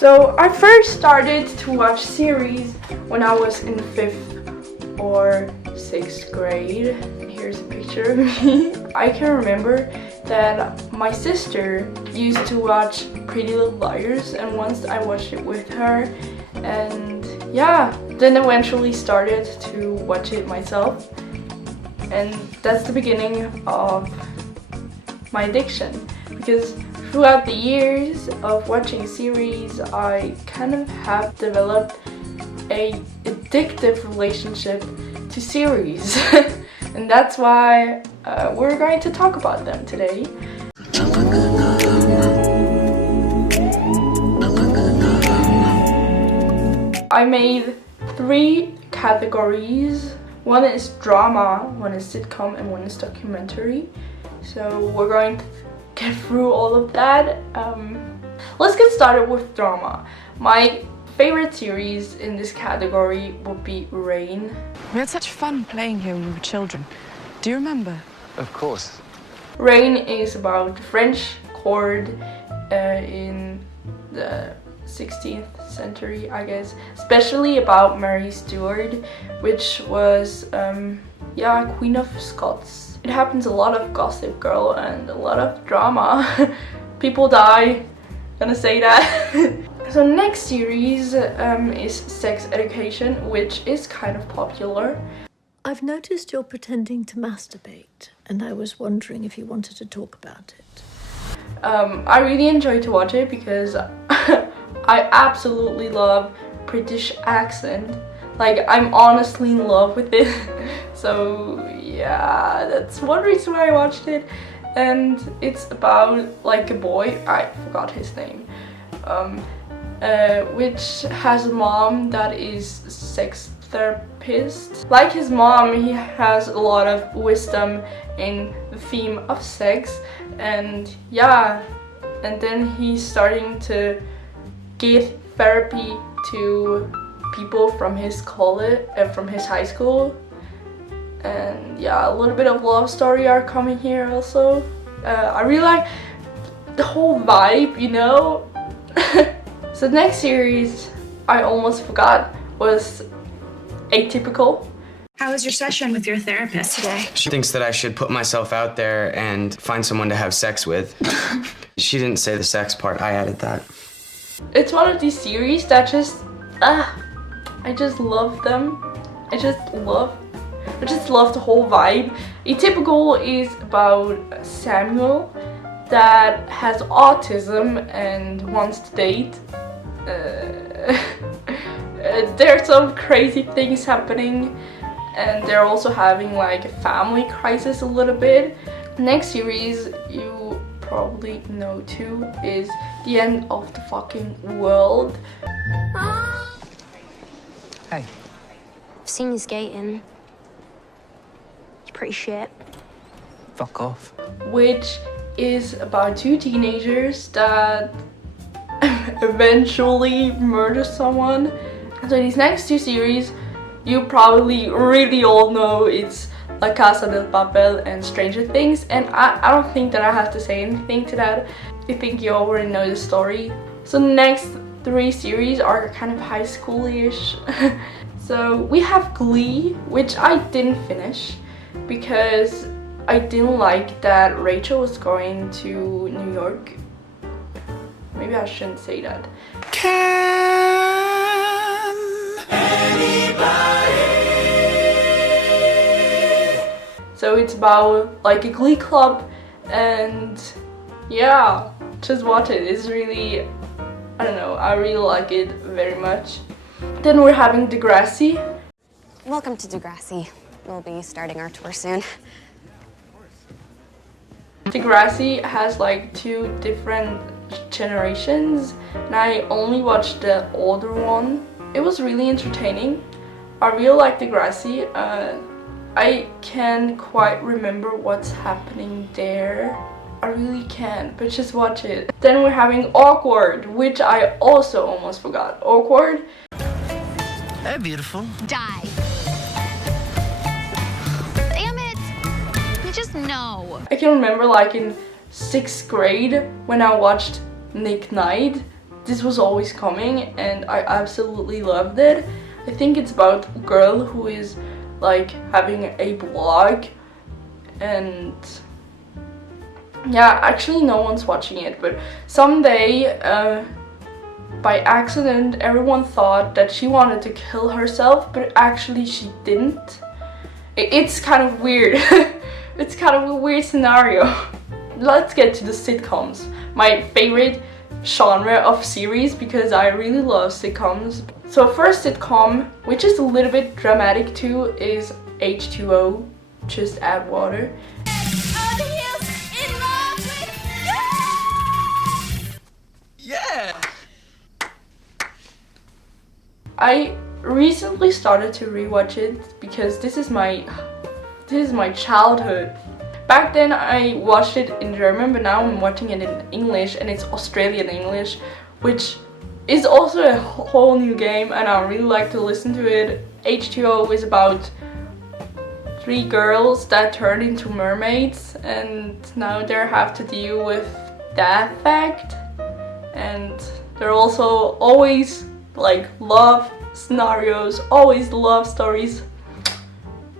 So I first started to watch series when I was in 5th or 6th grade. Here's a picture of me. I can remember that my sister used to watch Pretty Little Liars, and once I watched it with her, and yeah, then eventually started to watch it myself, and that's the beginning of my addiction, because throughout the years of watching series, I kind of have developed a addictive relationship to series. And that's why we're going to talk about them today. I made 3 categories. One is drama, one is sitcom, and one is documentary. So we're going to get through all of that. Let's get started with drama. My favorite series in this category would be Rain. We had such fun playing here when we were children. Do you remember? Of course. Rain is about the French court in the 16th century, I guess. Especially about Mary Stuart, which was, Queen of Scots. It happens a lot of Gossip Girl and a lot of drama. People die, gonna say that. So next series is Sex Education, which is kind of popular. I've noticed you're pretending to masturbate, and I was wondering if you wanted to talk about it. I really enjoy to watch it because I absolutely love British accent. Like, I'm honestly in love with it. So yeah, that's one reason why I watched it. And it's about like a boy, I forgot his name, which has a mom that is sex therapist. Like his mom, he has a lot of wisdom in the theme of sex, and yeah, and then he's starting to give therapy to people from his college, from his high school, and yeah, a little bit of love story are coming here also. I really like the whole vibe, you know. So the next series I almost forgot was Atypical. How was your session with your therapist today? She thinks that I should put myself out there and find someone to have sex with. She didn't say the sex part, I added that. It's one of these series that just, I just love them. I just love the whole vibe. Atypical is about Samuel that has autism and wants to date. There's some crazy things happening, and they're also having like a family crisis a little bit. Next series you probably know too is The End of the Fucking World. Hey. I've seen you skating. You're pretty shit. Fuck off. Which is about 2 teenagers that eventually murder someone. So these next 2 series you probably really all know. It's Casa, Papel and Stranger Things, and I don't think that I have to say anything to that. I think you already know the story. So the next 3 series are kind of high school-ish. So we have Glee, which I didn't finish because I didn't like that Rachel was going to New York. Maybe I shouldn't say that. Can anybody? So it's about like a Glee club, and yeah, just watch it. It's really, I don't know, I really like it very much. Then we're having Degrassi. Welcome to Degrassi. We'll be starting our tour soon. Degrassi has like 2 different generations, and I only watched the older one. It was really entertaining. I really like Degrassi. I can't quite remember what's happening there. I really can't, but just watch it. Then we're having Awkward, which I also almost forgot. Awkward. Hey, beautiful. Die. Damn it! You just know. I can remember like in 6th grade when I watched Nick Knight, this was always coming, and I absolutely loved it. I think it's about a girl who is like having a blog, and yeah, actually no one's watching it, but someday by accident everyone thought that she wanted to kill herself, but actually she didn't. It's kind of weird. It's kind of a weird scenario. Let's get to the sitcoms, my favorite genre of series, because I really love sitcoms. So first sitcom, which is a little bit dramatic too, is H2O, Just Add Water. Yeah! I recently started to rewatch it because this is my childhood. Back then I watched it in German, but now I'm watching it in English, and it's Australian English, which is also a whole new game, and I really like to listen to it. H2O is about 3 girls that turn into mermaids, and now they have to deal with that fact, and they're also always like love scenarios, always love stories.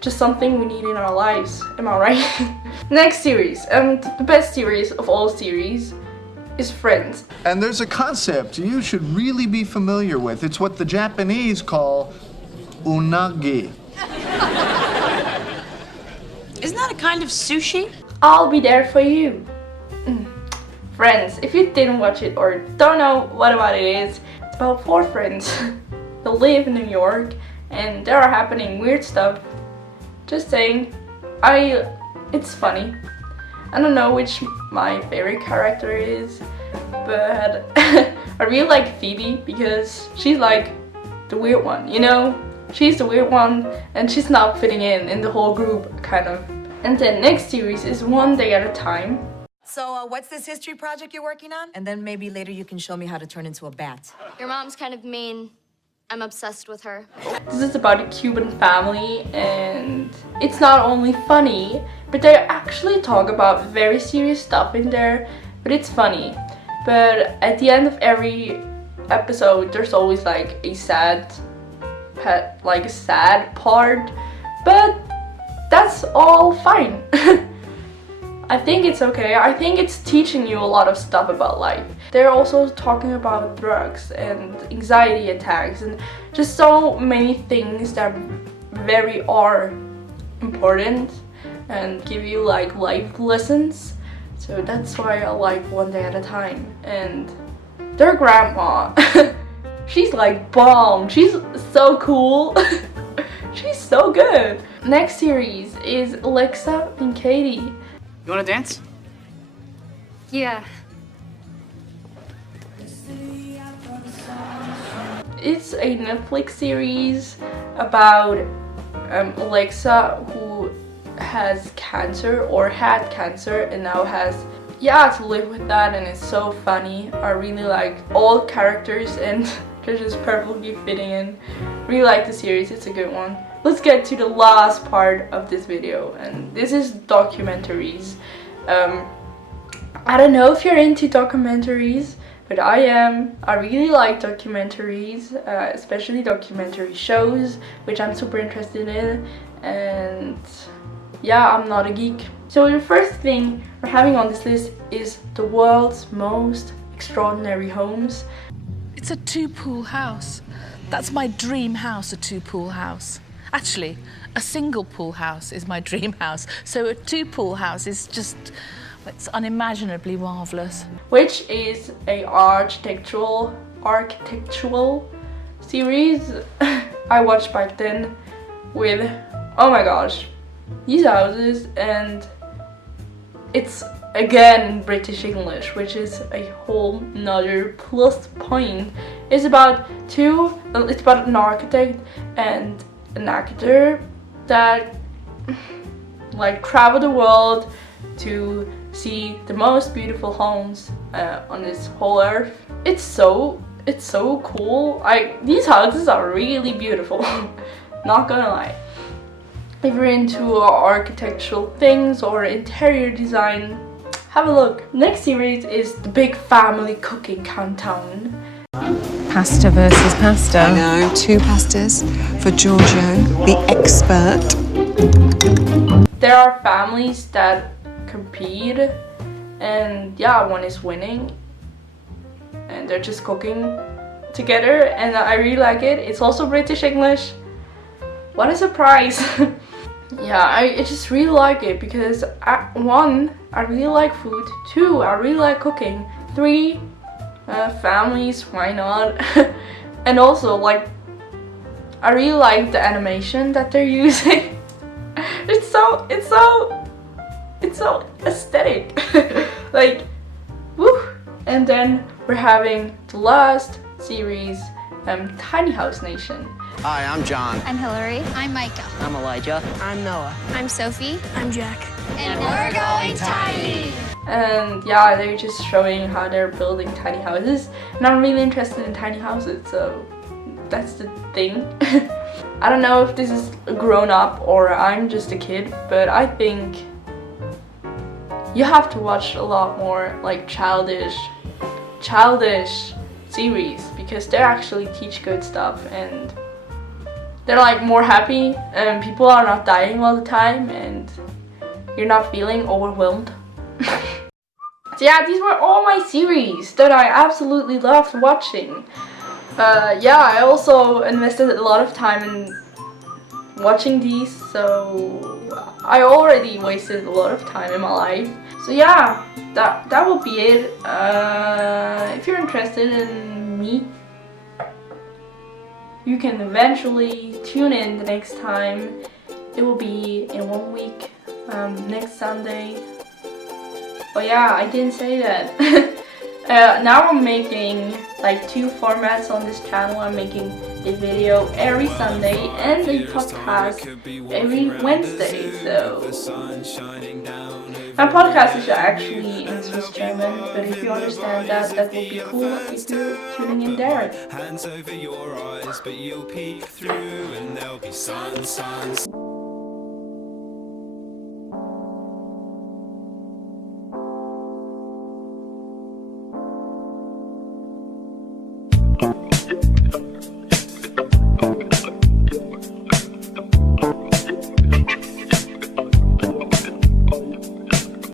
Just something we need in our lives, am I right? Next series, and the best series of all series, is Friends. And there's a concept you should really be familiar with. It's what the Japanese call unagi. Isn't that a kind of sushi? I'll be there for you. Friends, if you didn't watch it or don't know what about it is, it's about 4 friends that live in New York, and there are happening weird stuff. Just saying, it's funny. I don't know which my favorite character is, but I really like Phoebe because she's like the weird one, you know? She's the weird one, and she's not fitting in the whole group, kind of. And then next series is One Day at a Time. So what's this history project you're working on? And then maybe later you can show me how to turn into a bat. Your mom's kind of mean. I'm obsessed with her. This is about a Cuban family, and it's not only funny, but they actually talk about very serious stuff in there, but it's funny. But at the end of every episode, there's always like a sad part, but that's all fine. I think it's okay. I think it's teaching you a lot of stuff about life. They're also talking about drugs and anxiety attacks and just so many things that are important and give you like life lessons. So that's why I like One Day at a Time. And their grandma, she's like bomb. She's so cool. She's so good. Next series is Alexa and Katie. You wanna dance? Yeah. It's a Netflix series about Alexa, who has cancer or had cancer and now has to live with that, and it's so funny. I really like all characters and they're just perfectly fitting in. Really like the series, it's a good one. Let's get to the last part of this video, and this is documentaries. I don't know if you're into documentaries, but I am. I really like documentaries, especially documentary shows, which I'm super interested in, and yeah, I'm not a geek. So the first thing we're having on this list is the world's most extraordinary homes. It's a 2-pool house. That's my dream house, a 2-pool house. Actually, a single pool house is my dream house. So a 2-pool house is just, it's unimaginably marvelous. Which is a architectural series I watched back then with, oh my gosh, these houses, and it's again British English, which is a whole nother plus point. It's about an architect and an actor that like travel the world to see the most beautiful homes on this whole earth. It's so cool. These houses are really beautiful. Not gonna lie. If you're into architectural things or interior design, have a look. Next series is The Big Family Cooking Countdown. Pasta versus pasta. I know, 2 pastas for Giorgio, the expert. There are families that compete, and yeah, one is winning, and they're just cooking together, and I really like it. It's also British English. What a surprise! Yeah, I just really like it because 1, I really like food. 2, I really like cooking. 3, families, why not? And also, like, I really like the animation that they're using. It's so aesthetic. Like, woo! And then we're having the last series, Tiny House Nation. Hi, I'm John. I'm Hillary. I'm Micah. I'm Elijah. I'm Noah. I'm Sophie. I'm Jack. And we're going tiny! And yeah, they're just showing how they're building tiny houses. And I'm really interested in tiny houses, so that's the thing. I don't know if this is grown up or I'm just a kid, but I think you have to watch a lot more like childish series, because they actually teach good stuff and they're like more happy and people are not dying all the time and you're not feeling overwhelmed. So yeah, these were all my series that I absolutely loved watching. Yeah, I also invested a lot of time in watching these, so I already wasted a lot of time in my life. So yeah, that will be it. If you're interested in me, you can eventually tune in the next time. It will be in 1 week, next Sunday. Oh yeah, I didn't say that. Now I'm making like 2 formats on this channel. I'm making a video every Sunday and a podcast every Wednesday. So my podcast is actually in Swiss German, but if you understand that, that would be cool if you're tuning in there. Hands over your eyes, but you'll peek through and there'll be sun.